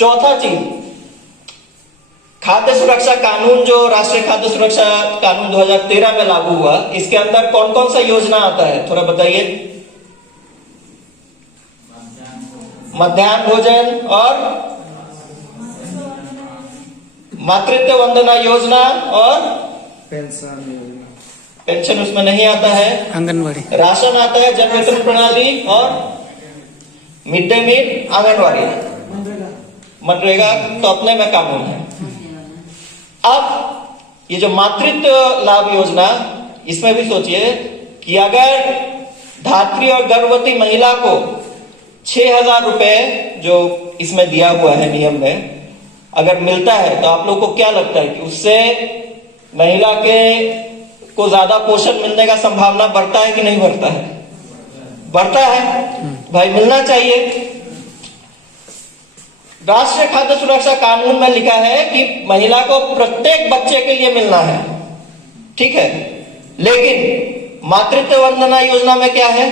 चौथा चीज, खाद्य सुरक्षा कानून जो राष्ट्रीय खाद्य सुरक्षा कानून 2013 में लागू हुआ, इसके अंदर कौन कौन सा योजना आता है थोड़ा बताइए। मध्याह्न भोजन और मातृत्व वंदना योजना और पेंशन उसमें नहीं आता है। आंगनवाड़ी, राशन आता है, जन वितरण प्रणाली और mid day meal, anganwadi, MNREGA तो अपने में कानून है। अब ये जो मातृत्व लाभ योजना, इसमें भी सोचिए कि अगर धात्री और गर्भवती महिला को 6,000 रुपए जो इसमें दिया हुआ है नियम में अगर मिलता है, तो आप लोग को क्या लगता है कि उससे महिला के को ज्यादा पोषण मिलने का संभावना बढ़ता है कि नहीं बढ़ता है? बढ़ता है भाई, मिलना चाहिए। राष्ट्रीय खाद्य सुरक्षा कानून में लिखा है कि महिला को प्रत्येक बच्चे के लिए मिलना है, ठीक है, लेकिन मातृत्व वंदना योजना में क्या है?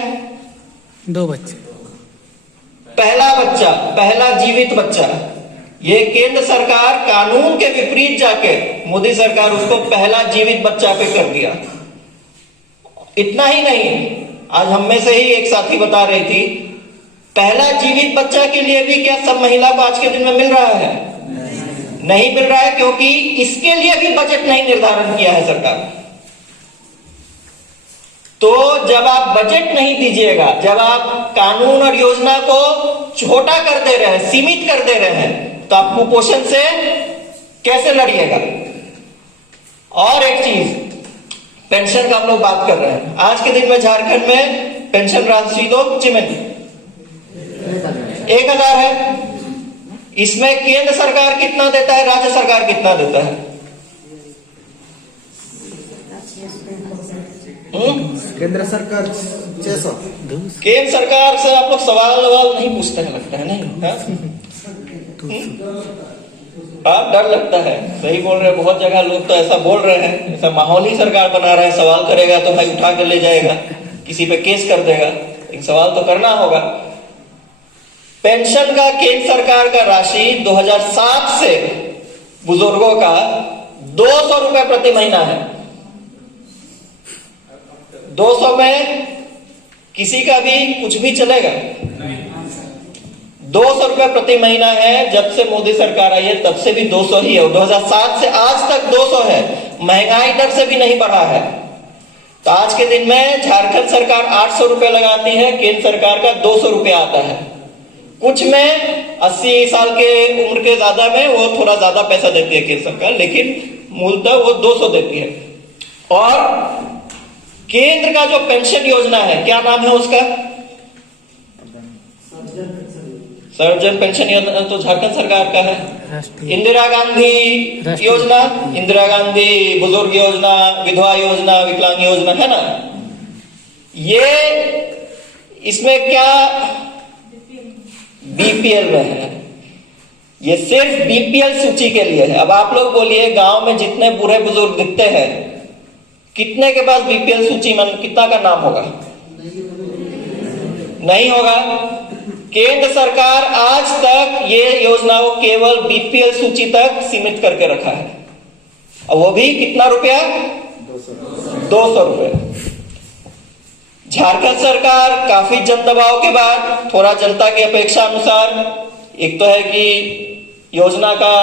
2 बच्चे, पहला बच्चा, पहला जीवित बच्चा। ये केंद्र सरकार कानून के विपरीत जाके मोदी सरकार उसको पहला जीवित बच्चा पे कर दिया। इतना ही नहीं, आज हम में से ही एक साथी बता रही थी, पहला जीवित बच्चा के लिए भी क्या सब महिला को आज के दिन में मिल रहा है? नहीं मिल रहा है, क्योंकि इसके लिए भी बजट नहीं निर्धारण किया है सरकार। तो जब आप बजट नहीं दीजिएगा, जब आप कानून और योजना को छोटा कर दे रहे हैं, सीमित कर दे रहे हैं, तो आप कुपोषण से कैसे लड़िएगा? और एक चीज, पेंशन का हम लोग बात कर रहे हैं। आज के दिन में झारखंड में पेंशन राशि तो चिमन 1,000 है। इसमें केंद्र सरकार कितना देता है, राज्य सरकार कितना देता है? केंद्र सरकार 600। केंद्र सरकार से आप लोग सवाल नहीं पूछते हैं लगता है, नहीं? आप डर लगता है, सही बोल रहे हैं। बहुत जगह लोग तो ऐसा बोल रहे हैं, ऐसा माहौल ही सरकार बना रहा है, सवाल करेगा तो भाई उठा कर ले जाएगा, किसी पे केस कर देगा। एक सवाल तो करना होगा। पेंशन का केंद्र सरकार का राशि 2007 से बुजुर्गों का 200 रुपए प्रति महीना है। 200 में किसी का भी कुछ भी चलेगा। 200 रुपए प्रति महीना है। जब से मोदी सरकार आई है तब से भी 200 ही है, 2007 से आज तक 200 है। महंगाई दर से भी नहीं बढ़ा है। तो आज के दिन में झारखंड सरकार 800 रुपए लगाती है, केंद्र सरकार का 200 रुपए आता है। कुछ में 80 साल के उम्र के ज्यादा में वो थोड़ा ज्यादा पैसा देती है केंद्र सरकार, लेकिन मूलतः वो 200 देती है। और केंद्र का जो पेंशन योजना है, क्या नाम है उसका? सर्वजन पेंशन योजना तो झारखंड सरकार का है। इंदिरा गांधी योजना, इंदिरा गांधी बुजुर्ग योजना, विधवा योजना, विकलांग योजना, है ना? ये इसमें क्या बीपीएल में है? ये सिर्फ बीपीएल सूची के लिए है। अब आप लोग बोलिए, गांव में जितने बूढ़े बुजुर्ग दिखते हैं, कितने के पास बीपीएल सूची में कितना का नाम होगा? नहीं होगा। केंद्र सरकार आज तक ये योजना को केवल बीपीएल सूची तक सीमित करके रखा है, और वो भी कितना रुपया? 200 रुपए। झारखंड सरकार काफी जन दबाव के बाद, थोड़ा जनता की अपेक्षा अनुसार, एक तो है कि योजना का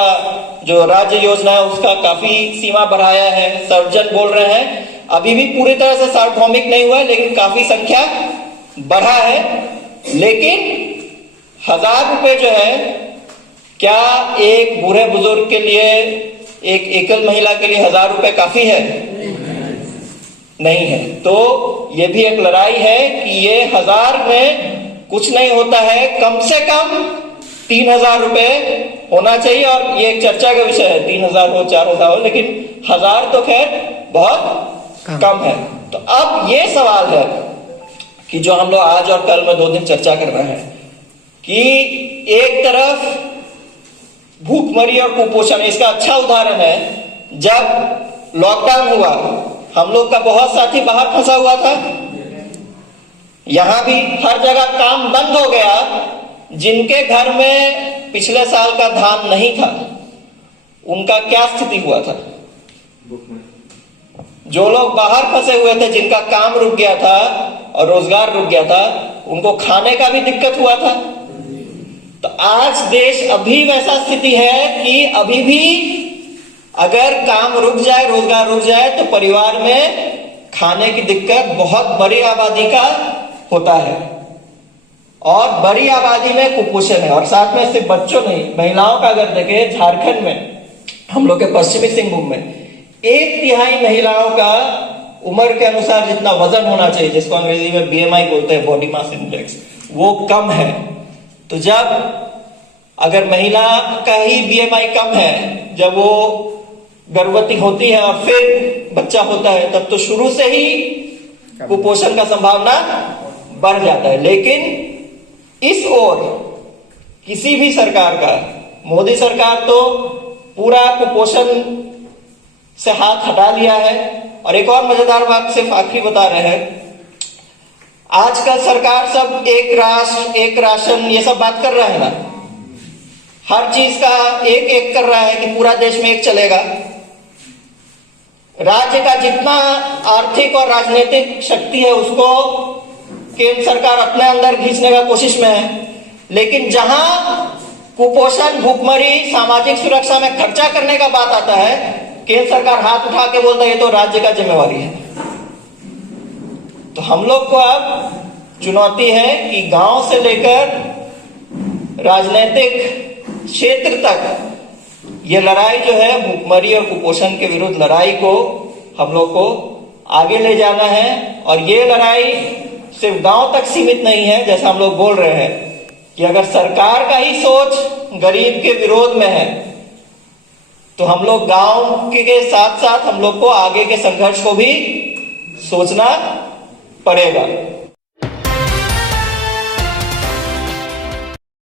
जो राज्य योजना है उसका काफी सीमा बढ़ाया है। सर्वजन बोल रहे हैं, अभी भी पूरी तरह से सार्वभौमिक नहीं हुआ है, लेकिन काफी संख्या बढ़ा है। लेकिन 1,000 रुपए जो है, क्या एक बूढ़े बुजुर्ग के लिए, एक एकल महिला के लिए 1,000 रुपए काफी है? नहीं है। तो ये भी एक लड़ाई है कि ये 1,000 में कुछ नहीं होता है। कम से कम 3,000 रुपए होना चाहिए, और ये एक चर्चा का विषय है, 3,000 हो 4,000 हो, लेकिन 1,000 तो खैर बहुत कम है। तो अब ये सवाल है कि जो हम लोग आज और कल में 2 दिन चर्चा कर रहे हैं कि एक तरफ भूखमरी और कुपोषण, इसका अच्छा उदाहरण है, जब लॉकडाउन हुआ हम लोग का बहुत साथी बाहर फंसा हुआ था। यहां भी हर जगह काम बंद हो गया। जिनके घर में पिछले साल का धान नहीं था, उनका क्या स्थिति हुआ था? जो लोग बाहर फंसे हुए थे, जिनका काम रुक गया था और रोजगार रुक गया था, उनको खाने का भी दिक्कत हुआ था। तो आज देश अभी वैसा स्थिति है कि अभी भी अगर काम रुक जाए, रोजगार रुक जाए, तो परिवार में खाने की दिक्कत बहुत बड़ी आबादी का होता है। और बड़ी आबादी में कुपोषण है। और साथ में सिर्फ बच्चों नहीं, महिलाओं का अगर देखें, झारखंड में, हम लोग के पश्चिमी सिंहभूम में 1/3 महिलाओं का उम्र के अनुसार जितना वजन होना चाहिए, जिसको अंग्रेजी में BMI बोलते हैं, बॉडी मास इंडेक्स, वो कम है। तो जब अगर महिला का ही BMI कम है, जब वो गर्भवती होती है और फिर बच्चा होता है, तब तो शुरू से ही कुपोषण का संभावना बढ़ जाता है। लेकिन इस ओर किसी भी सरकार का, मोदी सरकार तो पूरा कुपोषण से हाथ हटा लिया है। और एक और मजेदार बात सिर्फ आखिरी बता रहे हैं, आजकल सरकार सब एक राष्ट्र एक राशन ये सब बात कर रहा है ना, हर चीज का एक एक कर रहा है कि पूरा देश में एक चलेगा। राज्य का जितना आर्थिक और राजनीतिक शक्ति है उसको केंद्र सरकार अपने अंदर खींचने का कोशिश में है। लेकिन जहां कुपोषण, भूखमरी, सामाजिक सुरक्षा में खर्चा करने का बात आता है, केंद्र सरकार हाथ उठा के बोलता है ये तो राज्य का जिम्मेवारी है। तो हम लोग को अब चुनौती है कि गांव से लेकर राजनीतिक क्षेत्र तक ये लड़ाई जो है भूखमरी और कुपोषण के विरुद्ध लड़ाई को हम लोग को आगे ले जाना है। और ये लड़ाई सिर्फ गांव तक सीमित नहीं है, जैसा हम लोग बोल रहे हैं कि अगर सरकार का ही सोच गरीब के विरोध में है, तो हम लोग गांव के साथ साथ हम लोग को आगे के संघर्ष को भी सोचना पड़ेगा।